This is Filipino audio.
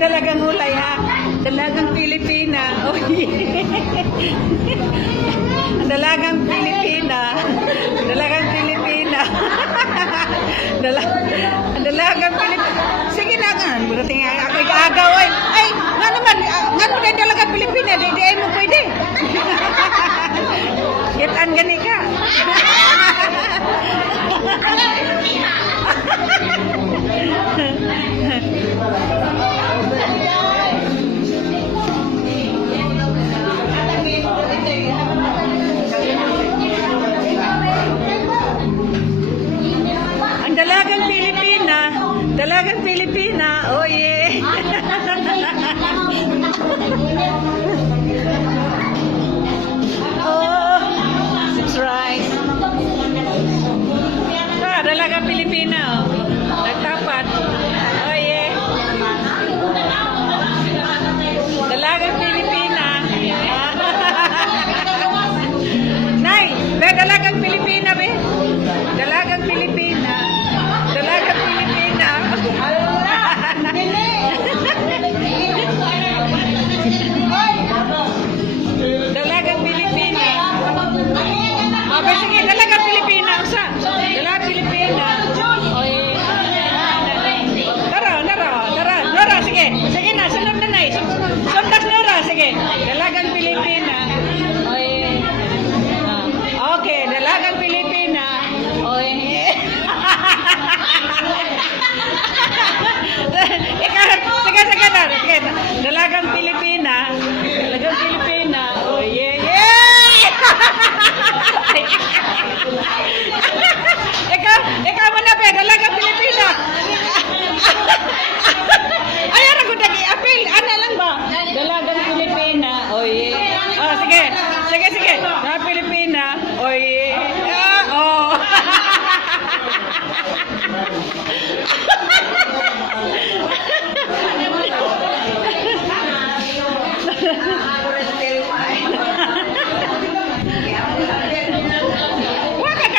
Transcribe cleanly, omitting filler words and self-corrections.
Dalagang ulay ha. Dalagang Pilipina. Oh, yeah. Dalagang Pilipina. Dalagang Pilipina. Dalagang Pilipina. Sige na nga. Buti nga ako ikagaw. Ay, nga naman. Nga naman yung dalagang Pilipina. Di mo pwede. Kitaan gani ka. Ang dalagang Pilipina. Dalagang Pilipina. Oh yeah. Oh, that's right. Ah, dalagang Pilipina. Oh.